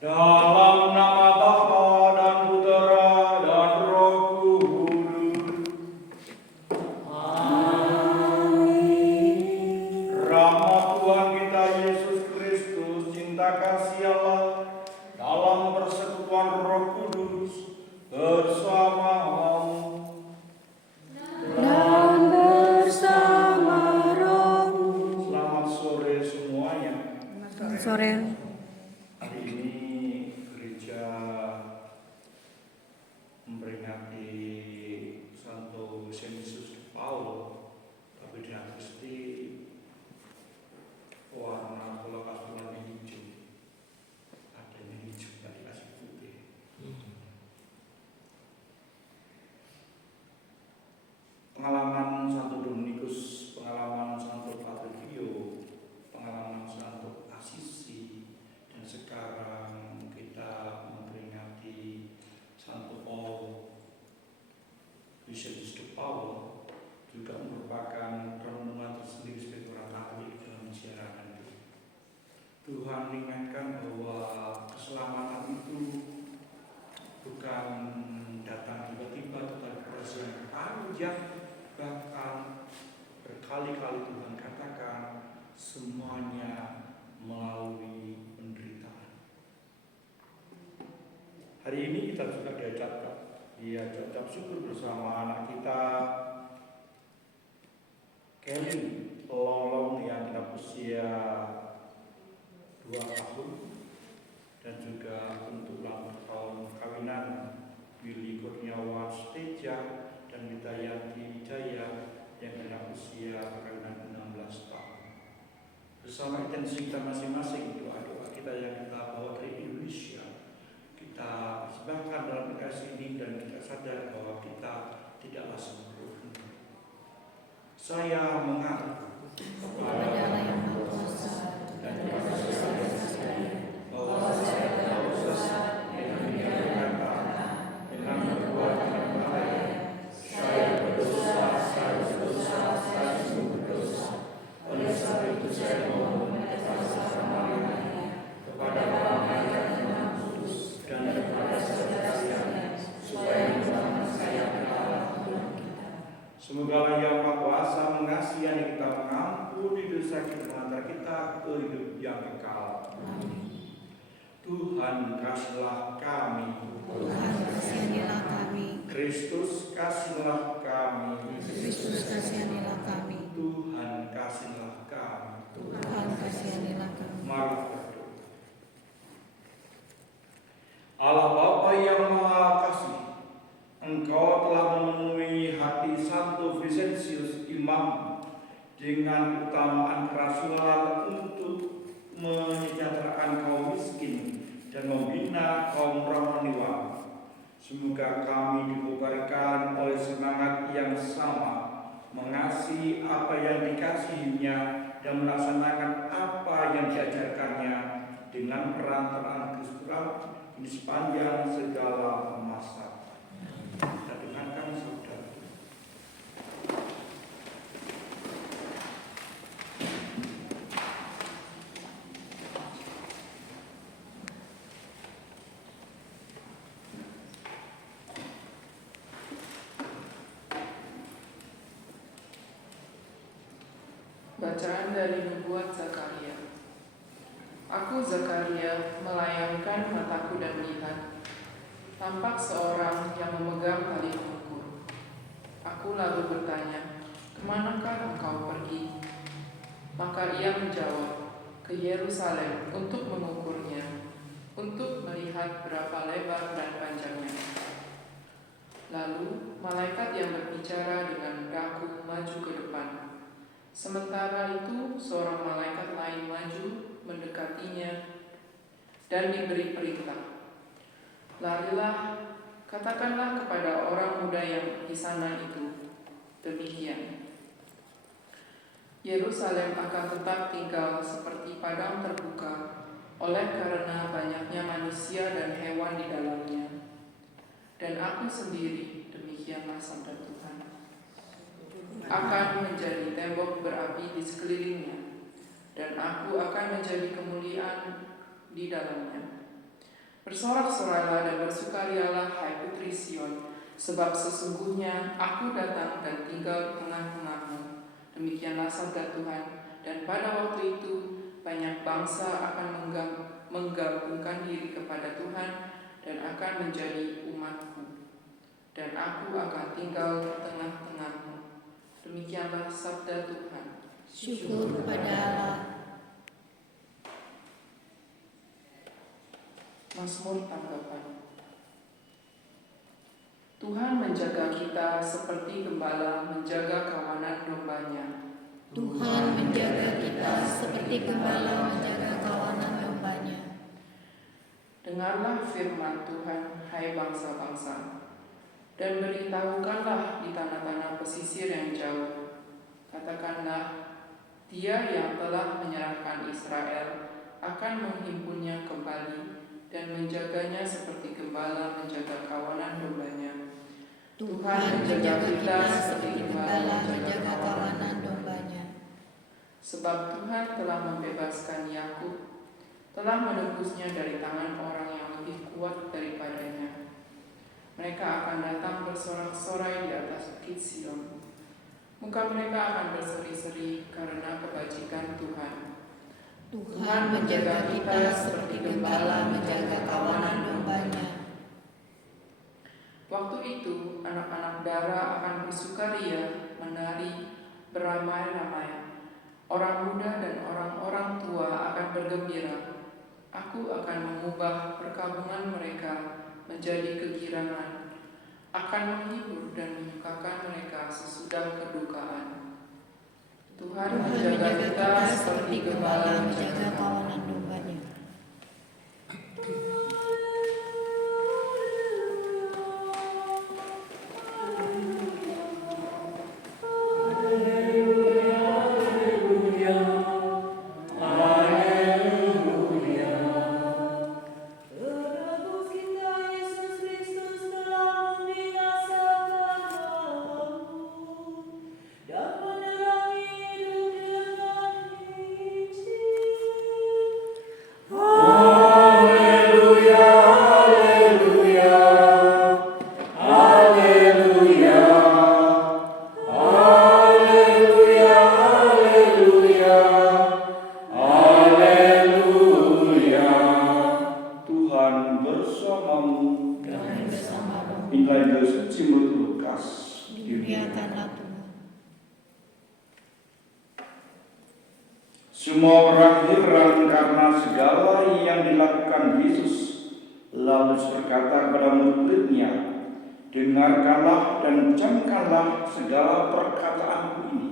Dalam nama Bapa dan Putera dan Roh Kudus. Amin. Rahmat Tuhan kita Yesus Kristus, cinta kasih Allah dalam persekutuan Roh Kudus bersamamu dan bersama rohmu. Selamat sore semuanya. Sore. Hari ini gereja memperingati Santo Vincentius de Paulo, tapi dengan Kristi warna kolokasinya hijau. Ada yang hijau, nggak dikasih putih. Pengalaman Santo Dominikus, pengalaman Santo Patrikio, pengalaman Santo Assisi, dan sekarang kita memperingati Santo Paul Vincentius de Paulo juga merupakan renungan tersendiri sebagai orang Katolik dalam ziarah itu. Tuhan mengingatkan bahwa keselamatan itu bukan datang tiba-tiba, tetapi proses yang panjang. Bahkan berkali-kali Tuhan katakan semuanya melalui penderitaan. Hari ini kita juga diajak ucap syukur bersama anak kita Kelly Lolong yang kita usia 2 tahun, dan juga untuk ulang tahun kawinan Willy Kurniawan Steja dan Widayanti Wijaya yang kena usia kawinan 16 tahun. Bersama intensi kita masing-masing, doa-doa kita yang kita bawa dari Indonesia, kita persembahkan dalam kasih ini, dan kita sadar bahwa kita tidaklah sempurna. Saya mengaku kepada Allah yang Maha Kuasa dan kepada bahwa saya telah berdosa dengan berkata, dengan berbuat dengan baik. Saya berdosa. Oleh sebab itu saya mohon kepada Sang Maria, kepada Bapa dan Roh Kudus, dan kepada sekalian, supaya menjauhkan saya ke arah Tuhan kita. Semoga Yang Maha Kuasa mengasihani kita, mengampuni dosa kita, mengantar kita ke hidup yang kekal. Amin. Tuhan kasihilah kami. Tuhan kasihanilah kami. Kristus kasihilah kami. Kristus kasihanilah kami. Tuhan kasihilah kami. Tuhan kasihanilah kami. Mari berdoa. Allah Bapa yang Maha Kasih, Engkau telah memenuhi hati Santo Vincentius Imam dengan utamaan kerasulan untuk menyejahterakan kaum miskin dan membina kaum rohaniwan. Semoga kami dibubarkan oleh semangat yang sama, mengasihi apa yang dikasihinya dan melaksanakan apa yang diajarkannya dengan perantaraan Kristus di sepanjang segala masa. Kita dengarkan saudara. Bacaan dari Nubuat Zakaria. Aku Zakaria melayangkan mataku dan melihat, tampak seorang yang memegang tali pengukur. Aku lalu bertanya, kemanakah engkau pergi? Maka ia menjawab, ke Yerusalem untuk mengukurnya, untuk melihat berapa lebar dan panjangnya. Lalu malaikat yang berbicara dengan aku maju ke depan. Sementara itu seorang malaikat lain maju mendekatinya dan diberi perintah, larilah, katakanlah kepada orang muda yang di sana itu, demikian, Yerusalem akan tetap tinggal seperti padang terbuka oleh karena banyaknya manusia dan hewan di dalamnya. Dan aku sendiri, demikianlah sabda Tuhan, akan menjadi tembok berapi di sekelilingnya, dan aku akan menjadi kemuliaan di dalamnya. Bersorak-sorailah dan bersukarialah, hai putri Sion, sebab sesungguhnya aku datang dan tinggal di tengah-tengahmu. Demikianlah sabda Tuhan. Dan pada waktu itu banyak bangsa akan menggabungkan diri kepada Tuhan dan akan menjadi umatku. Dan aku akan tinggal di tengah-tengahmu. Demikianlah sabda Tuhan. Syukur kepada Allah. Mazmur tanggapan. Tuhan menjaga kita seperti gembala menjaga kawanan dombanya. Tuhan menjaga kita seperti gembala menjaga kawanan dombanya. Dengarlah firman Tuhan, hai bangsa-bangsa, dan beritahukanlah di tanah-tanah pesisir yang jauh. Katakanlah, Dia yang telah menyerahkan Israel akan menghimpunnya kembali dan menjaganya seperti gembala menjaga kawanan dombanya. Tuhan menjaga kita seperti gembala menjaga kawanan dombanya. Sebab Tuhan telah membebaskan Yakub, telah menebusnya dari tangan orang yang lebih kuat daripadanya. Mereka akan datang bersorak-sorai di atas bukit Sion. Muka mereka akan berseri-seri karena kebajikan Tuhan. Tuhan menjaga kita seperti gembala menjaga kawanan dombanya. Waktu itu anak-anak dara akan bersukaria, menari, beramai-ramai. Orang muda dan orang-orang tua akan bergembira. Aku akan mengubah perkabungan mereka menjadi kegirangan, akan menghibur dan menyukakan mereka sesudah kedukaan. Tuhan menjaga kita seperti gembala menjaga kawanan dombanya. Semua orang heran karena segala yang dilakukan Yesus. Lalu berkata kepada murid-muridnya, dengarkanlah dan camkanlah segala perkataanku ini.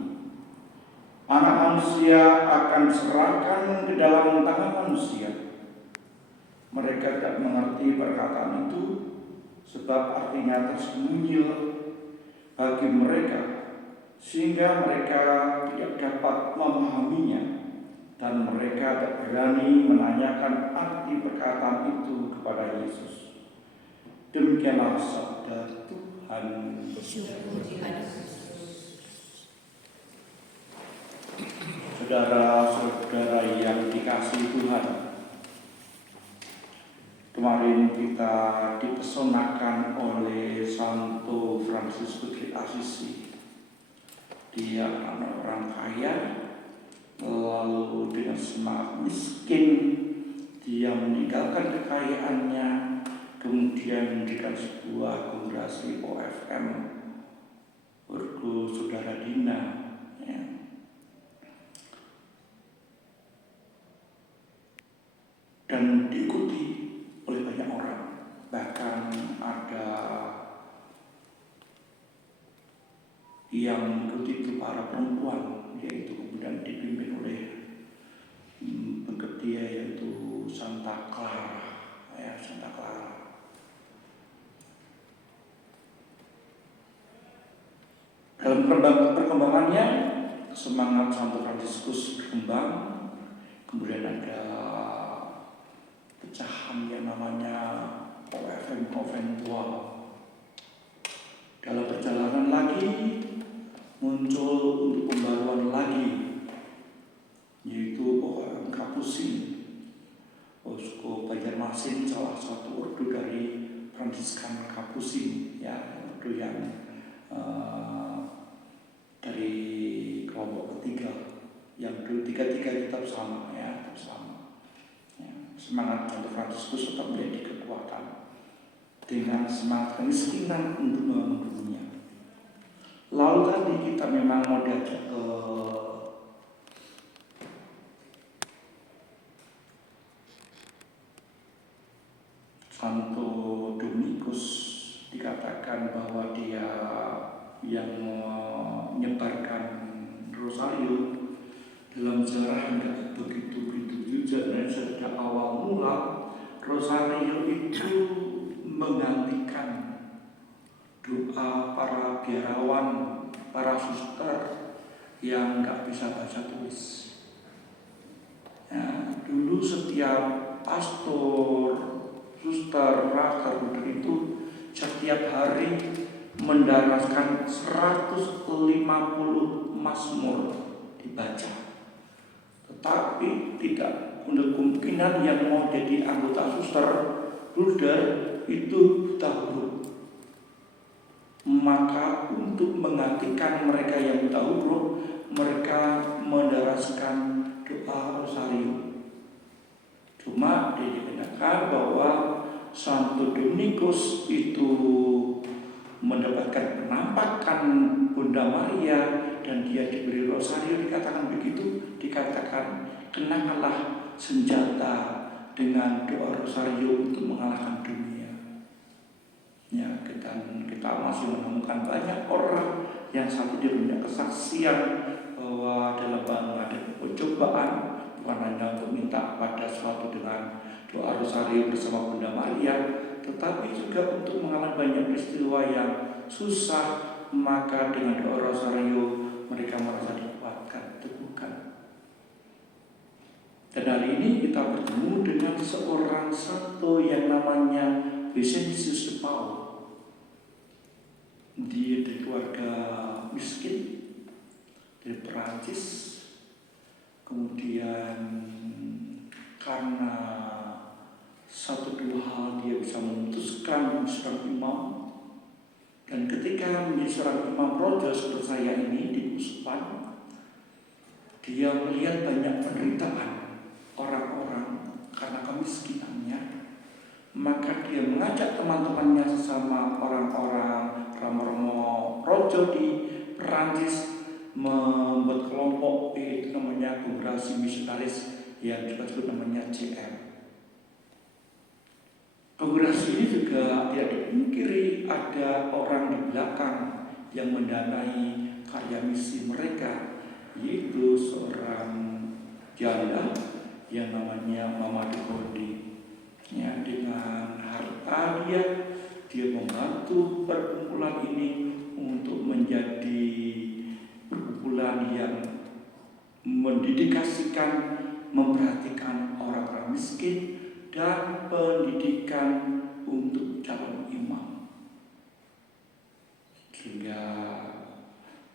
Anak manusia akan diserahkan ke dalam tangan manusia. Mereka tidak mengerti perkataan itu, sebab artinya tersembunyi bagi mereka, sehingga mereka tidak dapat memahaminya. Dan mereka tak berani menanyakan arti perkataan itu kepada Yesus. Demikianlah sabda Tuhan. Saudara-saudara yang dikasihi Tuhan, kemarin kita dipesonakan oleh Santo Fransiskus de Assisi. Dia anak orang kaya, lalu dengan semangat miskin dia meninggalkan kekayaannya, kemudian mendirikan sebuah kongregasi OFM, Ordo Saudara Dina, ya. Dan diikuti oleh banyak orang, bahkan ada yang mengikuti itu para perempuan, yaitu kemudian dipimpin oleh dia yaitu Santa Clara, ya, Santa Clara. Dalam perkembangannya semangat Santo Fransiskus berkembang, kemudian ada pecahan yang namanya OFM konventual. Dalam perjalanan lagi muncul untuk pembaruan lagi, yaitu OFM Kapusin, Posko Banjarmasin Damascene, salah satu ordo dari Fransiskan Kapusin, ya, ordo yang dari kelompok ketiga, yang tiga-tiga tetap sama, ya, tetap sama. Ya, semangat Santo Fransiskus tetap menjadi kekuatan dengan semangat kemiskinan untuk membangun dunia. Lalu tadi kita memang mau diajak ke Santo Dominikus, dikatakan bahwa dia yang menyebarkan rosario. Dalam sejarah tidak begitu jujur, sejak awal mula rosario itu menggantikan doa para biarawan, para suster yang nggak bisa baca tulis. Ya, dulu setiap pastor, suster, pastor itu setiap hari mendaraskan 150 mazmur dibaca. Tetapi tidak ada kemungkinan yang mau jadi anggota suster, bruder itu buta huruf. Maka untuk menggantikan mereka yang buta huruf, mereka mendaraskan doa rosario. Cuma dikatakan bahwa Santo Dominikus itu mendapatkan penampakan Bunda Maria dan dia diberi rosario, dikatakan begitu, dikatakan kenakanlah senjata dengan doa rosario untuk mengalahkan dunia. Ya, kita masih menemukan banyak orang yang saat ini punya kesaksian bahwa dalam menghadapi pencobaan bukan hanya untuk minta pada suatu dengan doa rosario bersama Bunda Maria, tetapi juga untuk mengalami banyak peristiwa yang susah, maka dengan doa rosario mereka merasa dikuatkan, diteguhkan. Dan hari ini kita bertemu dengan seorang santo yang namanya Vincentius de Paul. Dia dari keluarga miskin dari Perancis, kemudian karena satu dua hal dia bisa memutuskan menjadi seorang imam. Dan ketika menjadi seorang imam roja seperti saya ini di Puspan, dia melihat banyak penderitaan orang-orang karena kemiskinannya. Maka dia mengajak teman-temannya sesama orang-orang Romo rojo di Perancis membuat kelompok, itu namanya Kongregasi Misionaris, yang juga disebut namanya CM. Kongregasi ini juga tidak dipungkiri ada orang di belakang yang mendanai karya misi mereka, yaitu seorang janda yang namanya Mama de Gondi. Ya, dengan harta dia membantu perkumpulan ini untuk menjadi perkumpulan yang mendedikasikan, memperhatikan orang-orang miskin dan pendidikan untuk calon imam. Sehingga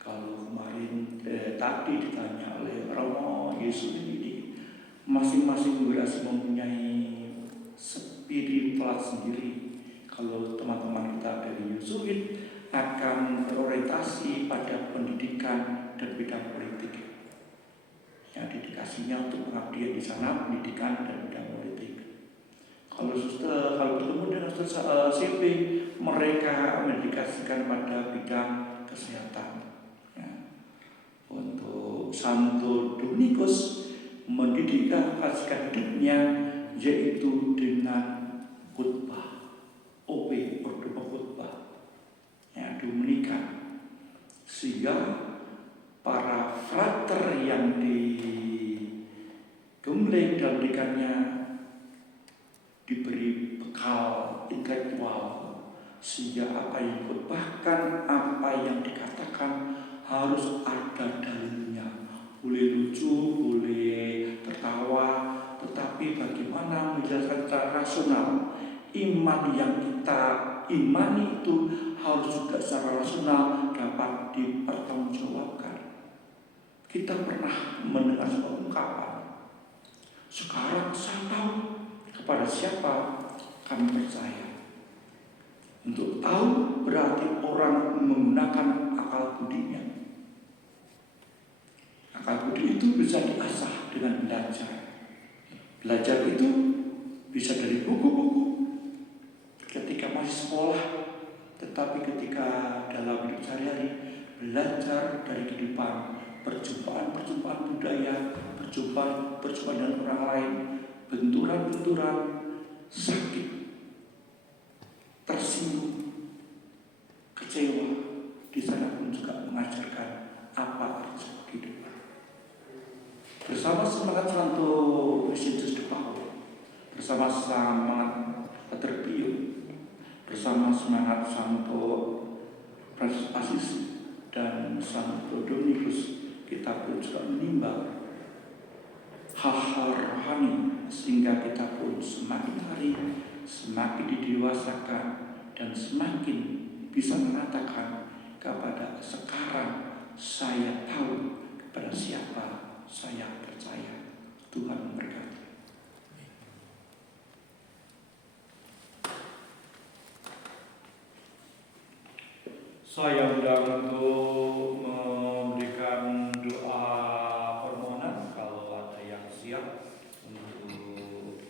kalau kemarin tadi ditanya oleh Romo Yesus ini, masing-masing kongregasi mempunyai spiritual sendiri. Kalau teman-teman kita dari Yesuit akan berorientasi pada pendidikan dan bidang politik. Ya, dedikasinya untuk pengabdian di sana, pendidikan dan bidang politik. Kalau bertemu dengan suster CP, mereka mendedikasikan pada bidang kesehatan. Ya. Untuk Santo Dominikus mendedikasikan hidupnya yaitu dengan khotbah, OP, ordo khotbah, ya, Dominika, sehingga para frater yang digembleng dalam pendidikannya diberi bekal intelektual, sehingga apa yang dikhotbahkan, apa yang dikatakan harus ada dalilnya. Boleh lucu, boleh tertawa, tetapi bagaimana menjelaskan secara rasional. Iman yang kita imani itu harus juga secara rasional dapat dipertanggungjawabkan. Kita pernah mendengar sebuah ungkapan, sekarang saya tahu kepada siapa kami percaya. Untuk tahu berarti orang menggunakan akal budinya. Akal budi itu bisa diasah dengan belajar. Belajar itu bisa dari buku-buku ketika masih sekolah, tetapi ketika dalam hidup sehari-hari belajar dari kehidupan, perjumpaan-perjumpaan budaya, perjumpaan dengan orang lain, benturan-benturan, sakit, tersinggung, kecewa. Di sana pun juga mengajarkan apa arti kehidupan. Bersama semangat Santo Ignatius de Paula, bersama semangat Pater Pio, bersama semangat Santo Francis Assisi dan Santo Dominikus, kita pun juga menimbang hal-hal rohani sehingga kita pun semakin hari semakin didewasakan dan semakin bisa mengatakan kepada sekarang saya tahu kepada siapa saya percaya. Tuhan memberkati. Saya undang untuk memberikan doa permohonan kalau ada yang siap untuk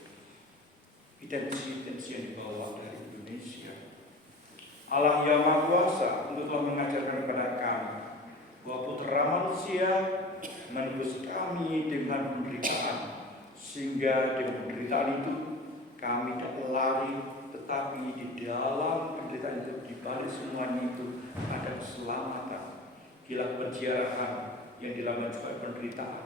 intensi yang dibawa dari Indonesia. Allah yang Maha Kuasa untuk telah mengajarkan kepada kami bahwa putra manusia menebus kami dengan penderitaan, sehingga dengan penderitaan itu kami tidak lari, tetapi di dalam penderitaan itu, di balik semuanya itu ada keselamatan. Gila penjarahan yang dilakukan juga penderitaan,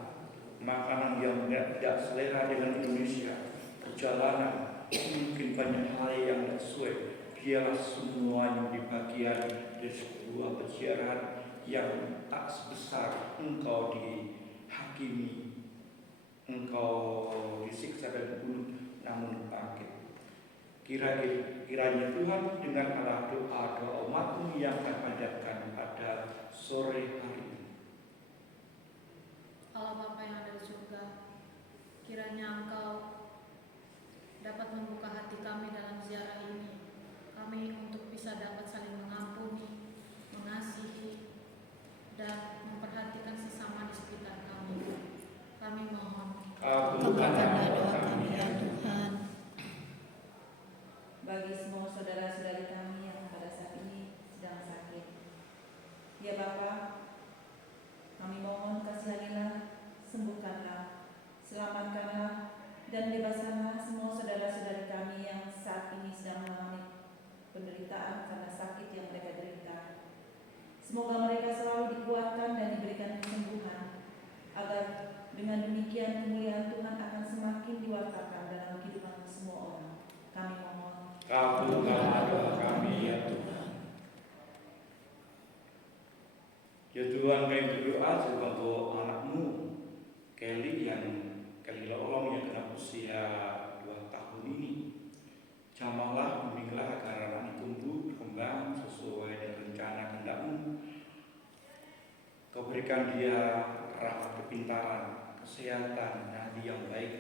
makanan yang tidak selera dengan Indonesia, perjalanan mungkin banyak hal yang tidak sesuai. Biarlah semuanya di bagian dari sebuah penjarahan yang tak sebesar engkau dihakimi, engkau disiksa dan dibunuh, namun bangkit. Kiranya Tuhan dengarkanlah doa umat-Mu yang akan panjatkan pada sore hari ini. Allah Bapa yang ada di surga, kiranya Engkau dapat membuka hati kami dalam ziarah ini, kami untuk bisa dapat saling mengampuni, mengasihi, dan memperhatikan sesama di sekitar kami. Kami mohon, kabulkanlah doa kami ya Tuhan. Bagi semua saudara-saudari kami yang pada saat ini sedang sakit, ya Bapa, kami mohon kasihanilah, sembuhkanlah, selamatkanlah, dan bebaskanlah semua saudara-saudari kami yang saat ini sedang mengalami penderitaan karena sakit yang mereka derita. Semoga mereka selalu dikuatkan dan diberikan kesembuhan, agar dengan demikian kemuliaan Tuhan akan semakin diwartakan dalam kehidupan semua orang. Kami mohon. Kabulkanlah doa kami ya Tuhan. Ya Tuhan, kami berdoa juga untuk anakmu Kelly Lolong yang kena usia 2 tahun ini. Jamahlah, bimbinglah agar anak tumbuh berkembang sesuai dengan rencana kehendak-Mu. Kau berikan dia rahmat kepintaran, kesehatan, hati yang baik,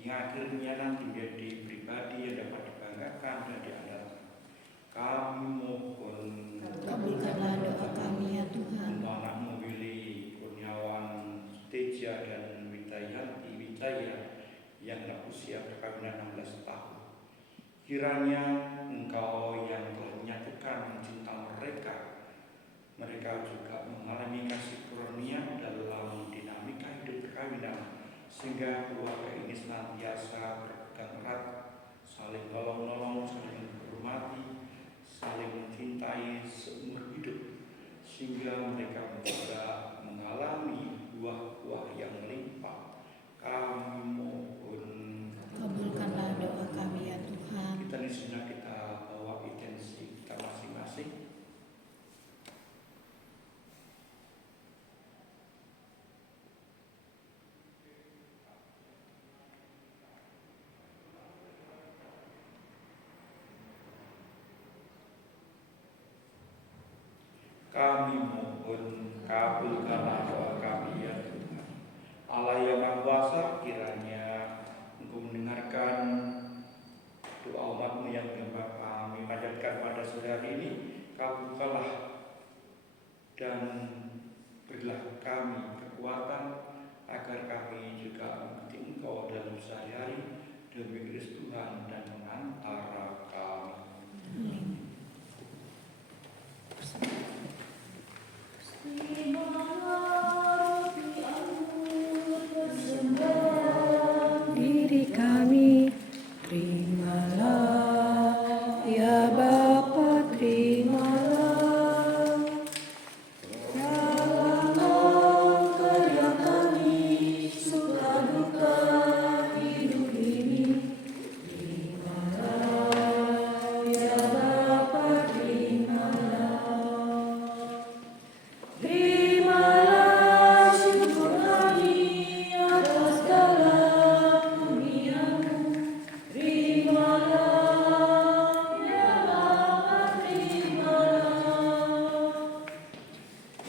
yang akhirnya nanti menjadi pribadi yang dapat dibanggakan dan diandalkan. Kami mohon, Kabulkanlah doa kami ya Tuhan. untuk anak-Mu Willy Kurniawan Teja dan Widayanti Wijaya yang telah usia perkawinan 16 tahun. Kiranya Engkau yang telah menyatukan cinta mereka juga mengalami kasih karunia dalam dinamika hidup perkawinan, sehingga keluarga ini senantiasa berpegang erat, saling tolong-menolong, saling menghormati, saling mencintai seumur hidup, sehingga mereka juga mengalami buah-buah yang melimpah. Kami mohon, Kabulkanlah doa kami ya Tuhan. kita di sini kita bawa intensi kita masing-masing. Kami mohon, kabulkanlah doa kami ya Tuhan. Allah yang Maha Kuasa, kiranya Engkau mendengarkan demi Kristus Tuhan dan pengantara kami. Diri kami, terimalah, ya Bapa, terimalah. Dalam karya kami, suka duka hidup ini, terimalah, ya Bapa, terimalah. Terimalah syukur kami atas segala kurnia-Mu. Terimalah, ya Bapa, terimalah.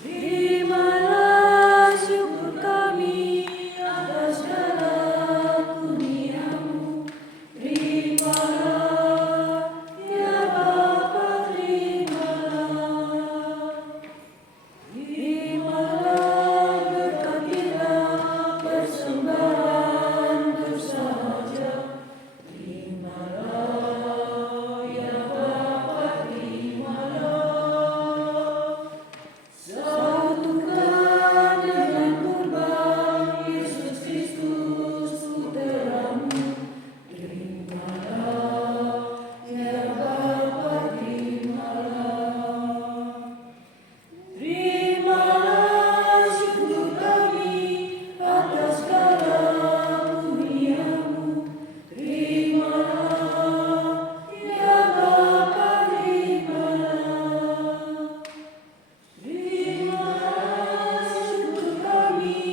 Terimalah syukur kami atas segala kurnia-Mu. Terimalah, ya Bapa, terimalah. Terimalah, berkatilah persembahan bersahaja. Terimalah, ya Bapa, terimalah. Satukan dengan kurban Yesus Kristus Putra-Mu. Terimalah, ya Bapa, terimalah. Terimalah syukur kami atas segala kurnia-Mu. Terimalah, ya Bapa, terimalah. Terimalah syukur kami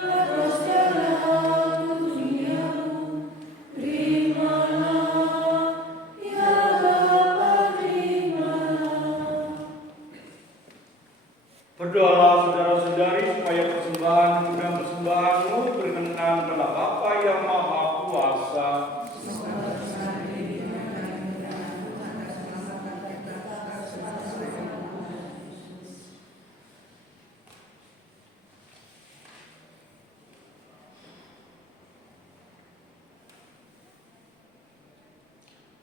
atas segala kurnia-Mu. Terimalah, ya Bapa, terimalah. Berdoalah saudara-saudari supaya persembahan dan persembahan-Mu berkenan kepada Bapa yang Maha Kuasa.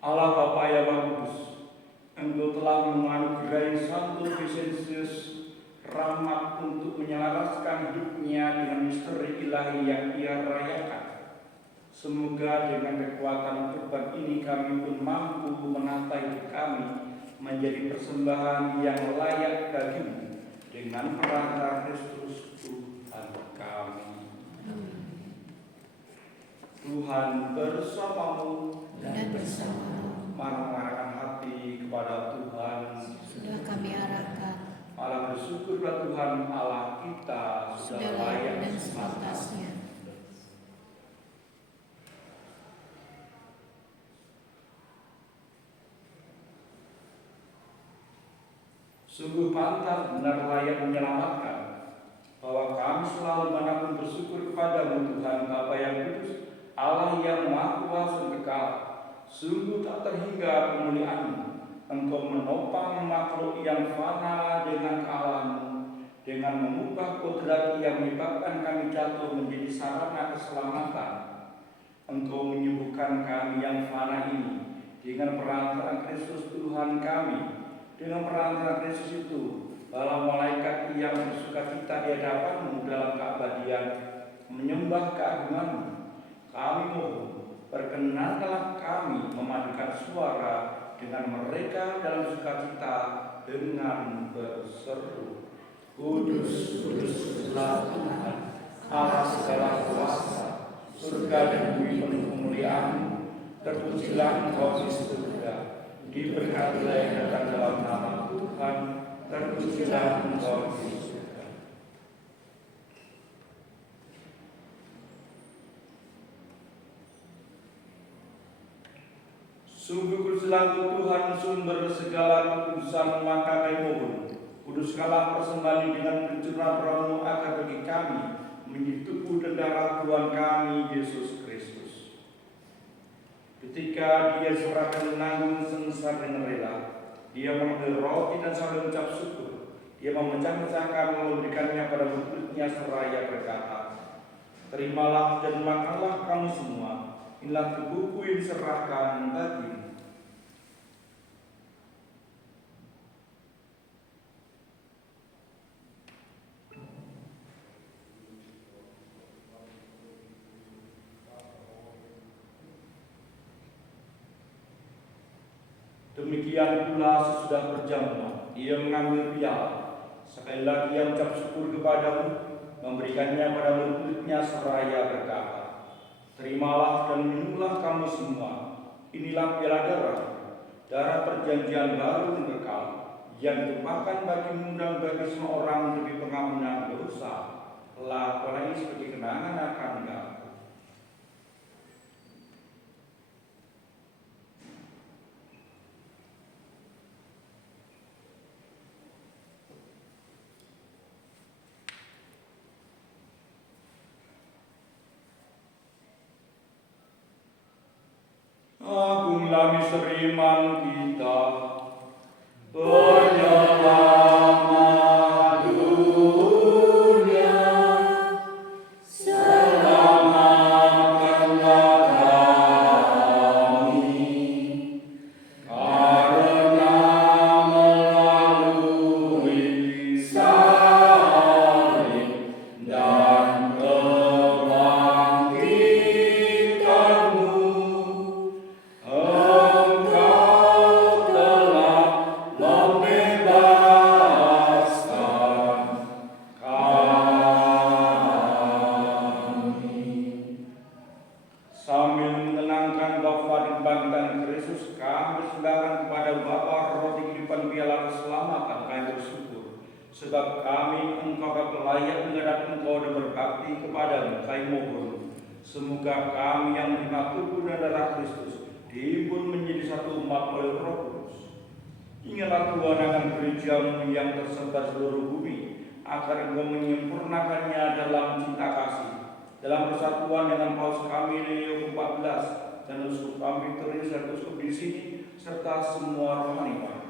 Allah Bapa yang Maha Kudus, Engkau telah menganugerahi Santo Vincentius rahmat untuk menyelaraskan hidupnya dengan misteri ilahi yang ia rayakan. Semoga dengan kekuatan kurban ini kami pun mampu menata hidup kami menjadi persembahan yang layak bagi-Mu dengan perantara Kristus Tuhan kami. Tuhan bersama-Mu Dan bersama mengarahkan hati kepada Tuhan. sudah kami arahkan, Allah bersyukurlah Tuhan Allah kita sudah sudah layak layak dan sepantasnya. sepantasnya. Sungguh pantas benar layak menyelamatkan bahwa kami selalu manapun bersyukur kepada-Mu Tuhan Bapa yang kudus, Allah yang Maha Kuasa dan kekal. Sungguh tak terhingga kemuliaan-Mu. Engkau menopang makhluk yang fana dengan kealahan-Mu, dengan mengubah kodrat yang menyebabkan kami jatuh menjadi sarana keselamatan. Engkau menyembuhkan kami yang fana ini dengan perantara Kristus Tuhan kami. Dengan perantara Kristus itu, para malaikat yang bersukacita di hadapan-Mu dalam keabadian menyembah keagungan-Mu. Kami mohon, perkenankanlah kami memadukan suara dengan mereka dalam sukacita dengan berseru, Kudus, kudus, kuduslah Tuhan, Allah segala kuasa, surga dan bumi penuh kemuliaan-Mu. Terpujilah Engkau di surga, diberkatilah yang datang dalam nama Tuhan, terpujilah Engkau di surga. Sungguh kuduslah Tuhan sumber segala kekudusan, maka kami mohon, kuduskanlah persembahan ini dengan pencurahan roh-Mu agar bagi kami menjadi tubuh dan darah Tuhan kami Yesus Kristus. Ketika Dia serahkan menanggung sengsara dengan rela, Dia mengambil roti dan sambil mengucap syukur, Dia memecah-mecahkan lalu memberikannya pada murid-muridnya seraya berkata, Terimalah dan makanlah kamu semua, Inilah tubuhku yang diserahkan bagimu. Demikian pula sesudah berjamuan, ia mengambil piala. Sekali lagi ia mengucap syukur kepadamu, memberikannya pada murid-muridnya seraya berkata, terimalah dan minumlah kamu semua. Inilah piala darah perjanjian baru dan kekal, yang ditumpahkan bagimu dan bagi semua orang demi pengampunan dosa. Lakukanlah ini sebagai kenangan akan kamu. Agunglah misteri iman kita, penyelamat dunia. Selamatkanlah kami, karena melalui salib dan kebangkitan-Mu, Engkau telah membebaskan kami. Sambil menenangkan wafat dan kebangkitan Kristus, kami persembahkan kepada Bapa roti kehidupan piala keselamatan. Kami bersyukur sebab kami Engkau layak menghadap Engkau dan berbakti kepadamu. Kami mohon semoga kami yang menerima tubuh dan darah Kristus dihimpun menjadi satu umat oleh Roh Kudus. Ingatlah Tuhan akan gereja-Mu yang tersebar seluruh bumi, agar Engkau menyempurnakannya dalam cinta kasih, dalam persatuan dengan Paus kami Leo ke-14 dan uskup kami Victorius dan uskup di sini, serta semua rohaniwan.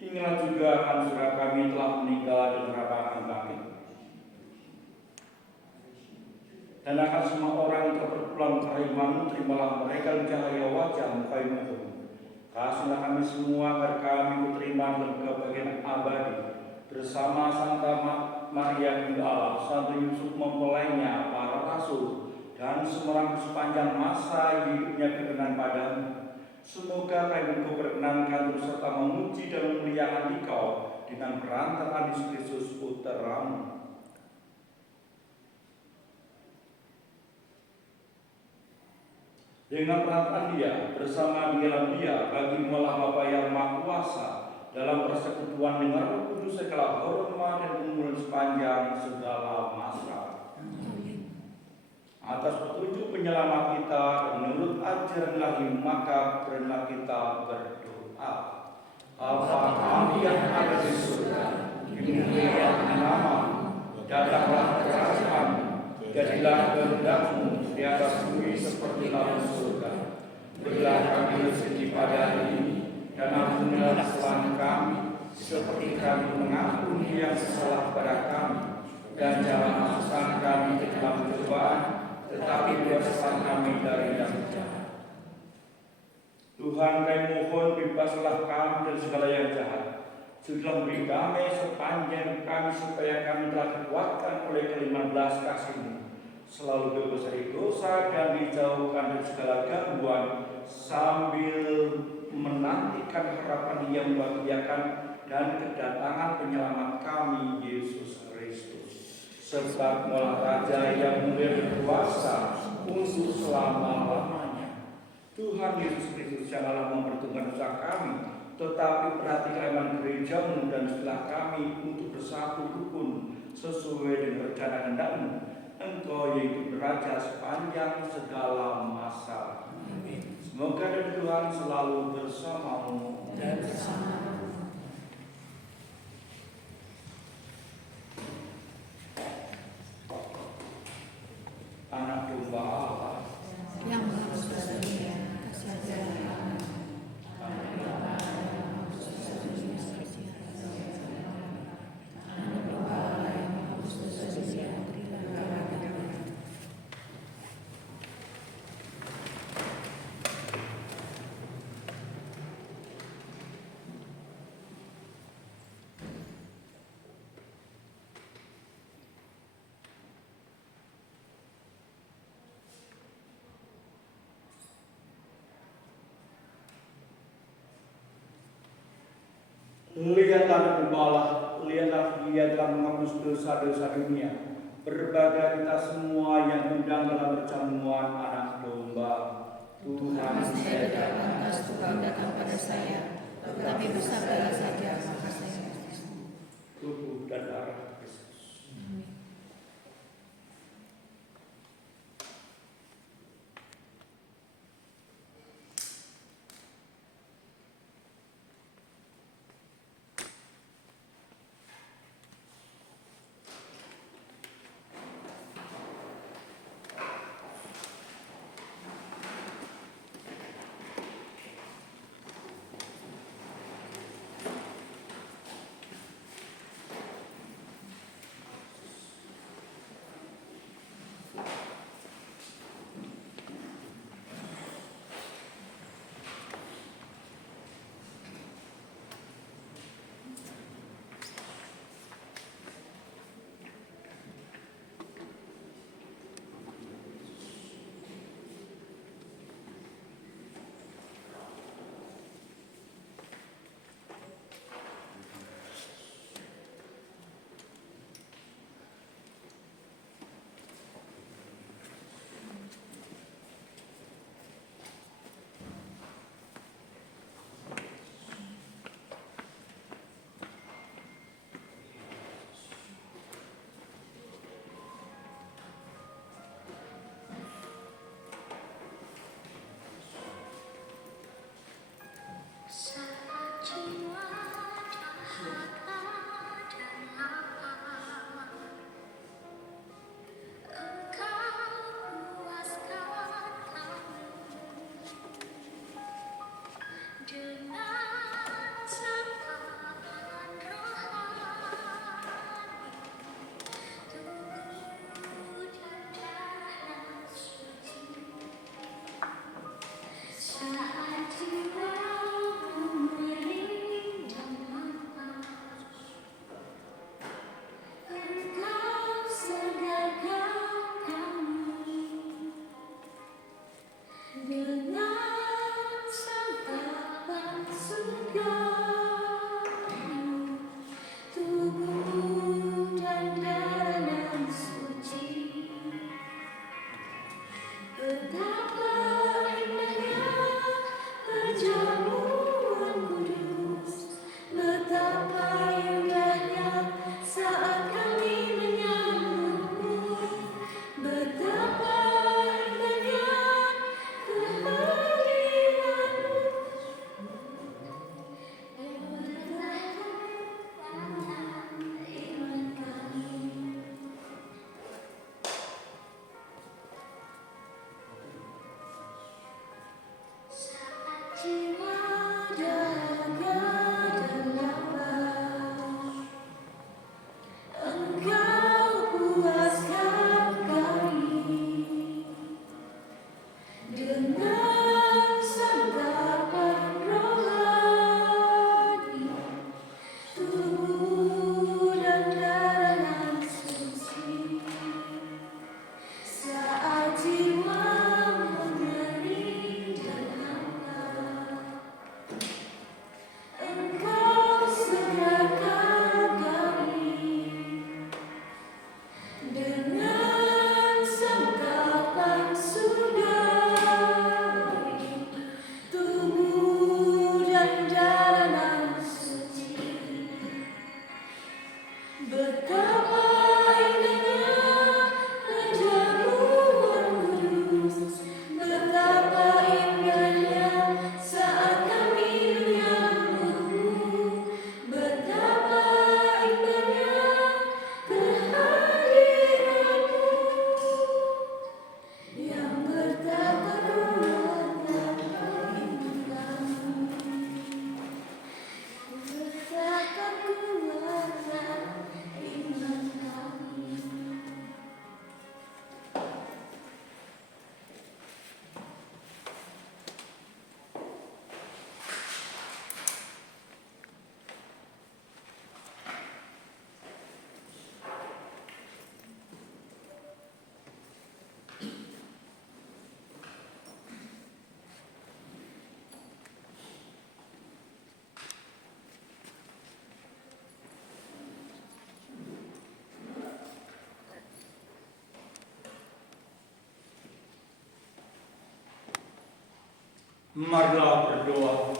Ingatlah juga akan saudara kami telah meninggal dan akan bangkit, dan akan semua orang yang telah berpulang beriman, terimalah mereka di cahaya wajah-Mu. Kami mohon kasihlah kami semua agar kami diterima dalam kebahagiaan abadi bersama Santa Maria Bunda Allah, Santo Yusuf mempelainya, para rasul, dan semua orang sepanjang masa hidupnya berkenan padamu. Semoga kami Engkau berkenankan serta memuji dan memuliakan Engkau dengan perantaraan Yesus Kristus Putra-Mu. Dengan perantaraan Dia, bersama di dalam Dia, bagi Allah Bapa yang Maha Kuasa, dalam persekutuan dengan Roh Kudus segala hormat dan kemuliaan sepanjang segala masa. Atas petunjuk penyelamat kita dan menurut ajaran Ilahi, maka berilah kita berdoa. Bapa kami yang ada di surga, dimuliakan nama-Mu, datanglah kerajaan-Mu, jadilah kehendak-Mu di atas bumi seperti dalam surga. Berilah kami rezeki pada hari ini, dan ampunilah kesalahan kami, seperti kami mengampuni yang bersalah pada kami. Dan jangan masukkan kami ke dalam pencobaan, tetapi bebaskan kami dari yang jahat. Tuhan, kami mohon bebaslah kami dari segala yang jahat. Sudah beri damai sepanjang kami, supaya kami telah dikuatkan oleh ke-15 kasih-Mu, selalu bebas dari dosa dan dijauhkan dari segala gangguan, sambil menantikan harapan yang membahagiakan dan kedatangan penyelamat kami, Yesus Kristus. Sebab Maulah Raja yang mulia dan berkuasa untuk selama-lamanya. Tuhan Yesus Kristus, janganlah memperhitungkan dosa kami, tetapi perhatikan iman gereja-Mu dan setelah kami untuk bersatu rukun sesuai dengan rencana kehendak-Mu. Engkau yaitu Raja sepanjang segala masa. Amin. Semoga dari Tuhan selalu bersama-Mu dan bersama-Mu. Anak domba Allah yang menebus dunia, kasihan kami. Lihatlah Gembala, lihatlah Dia telah menghapus dosa-dosa dunia. Berbahagia kita semua yang undang dalam perjamuan Anak Domba. Tuhan, Saya tidak pantas Tuhan datang pada saya, tetapi bersabdalah saja maka saya pasti sembuh. tubuh dan darah Kristus. Marilah berdoa.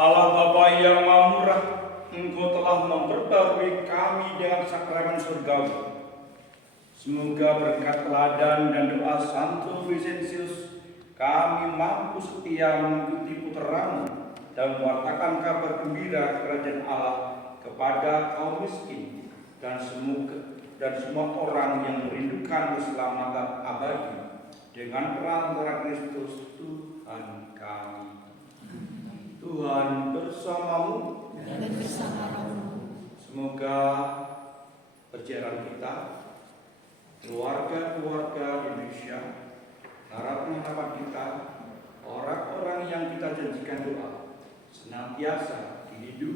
Allah Bapa yang Maha Murah, Engkau telah memperbarui kami dengan sakramen surgawi. Semoga berkat teladan dan doa Santo Vincentius, kami mampu setia mengikuti puteranmu dan mewartakan kabar gembira kerajaan Allah kepada kaum miskin dan semua orang yang merindukan keselamatan abadi dengan perantara Kristus Tuhan kami. Tuhan bersamamu dan bersama rohmu. Semoga perjalanan kita, keluarga-keluarga Indonesia, harapan-harapan kita, orang-orang yang kita janjikan doa, senantiasa dihidupi